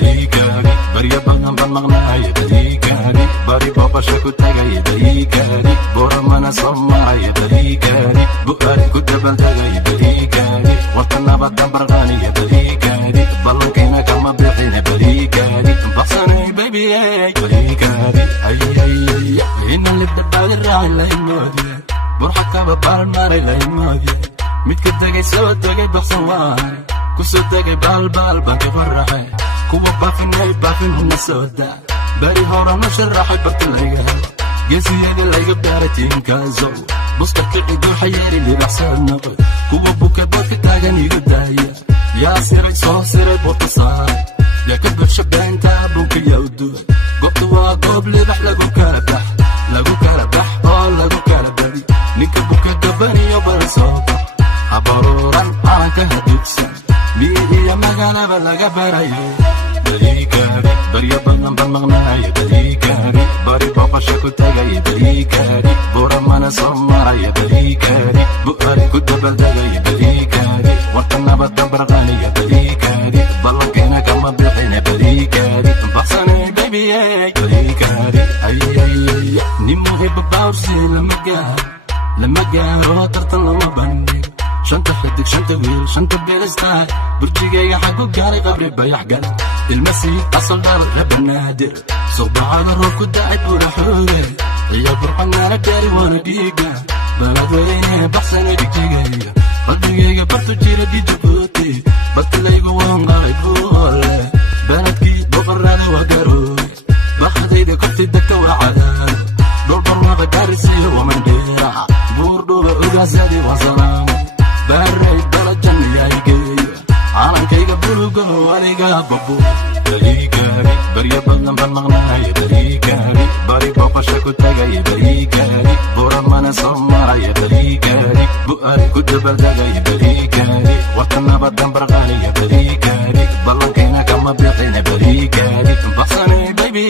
bariikani barya badan baan maqnaaya bariikani bari booqasho ku tagaya bariikani boramana soo maraya bariikani bu'aari ku dabaldegaya bariikani warta nabadan barqaaniya bariikani ballankayna kama bixina bariikani baxsanay baby bariikani ina libdhabaadi raaci laimoodiye burxad kaba baalmaray laimoodiye midka degay soo degay baxsan waay kusoo degay baalbaal baan ka faraxay kuwa baafinay baafin huna soo daa bari horana sharaxay barta layga hel geesiyada layga baaray tiinkaasow buska kicidu xayeeri libaxsad noqoy kuwa buka boodka taagan iga daaya yaa siray soo siray boodka saaray yaa ka buxsha beenta bunka yawduwa goobta waa goob libax lagu kala bax oo lagu kala bari ninka buka gabaniyo bala soo bax habaruuran calanka hadugsan miidiya magaalaba laga barayo bariikani barya badan baan maqnaaya bariikani bari booqasho ku tagaya bariikani buramana soo maraya bariikani bu'aari ku dabaldegaya bariikani warta nabadan barqaaniya bariikani ballankayna kama bixina bariikani baxsanay baby bariikani nin muhiba baawrsi lama gaaro tartan lama bandhigo shanta xidig shanta wiil shanta beelistaay burjigayga xagu gaaray qabri bayax gal ilmasiid asal dhar rabanaadir suqbacada roob ku dacay buura xooge iyo burcanaana gaari waana dhiiga balad weyne baxsana jigjigayga qalbigayga bartu jira dijabuuti badkalaygu wanqalay buule baladkii boqorada waa garooy baxdayda korti degta waa cadaado dhulbarwaqa gaarisiyo wamandheera buurdhuba ogaasadi waa salaamo baaray dalajan yaygeeya calankayga buluga waliga babu bariikani barya badan baan maqnaaya bariikani bari booqasho ku tagaya bariikani buramana soo maraya bariikani bu'aari ku dabaldegaya bariikani warta nabadan barqaaniya bariikani ballankayna kama bixina bariikani baxsanay baby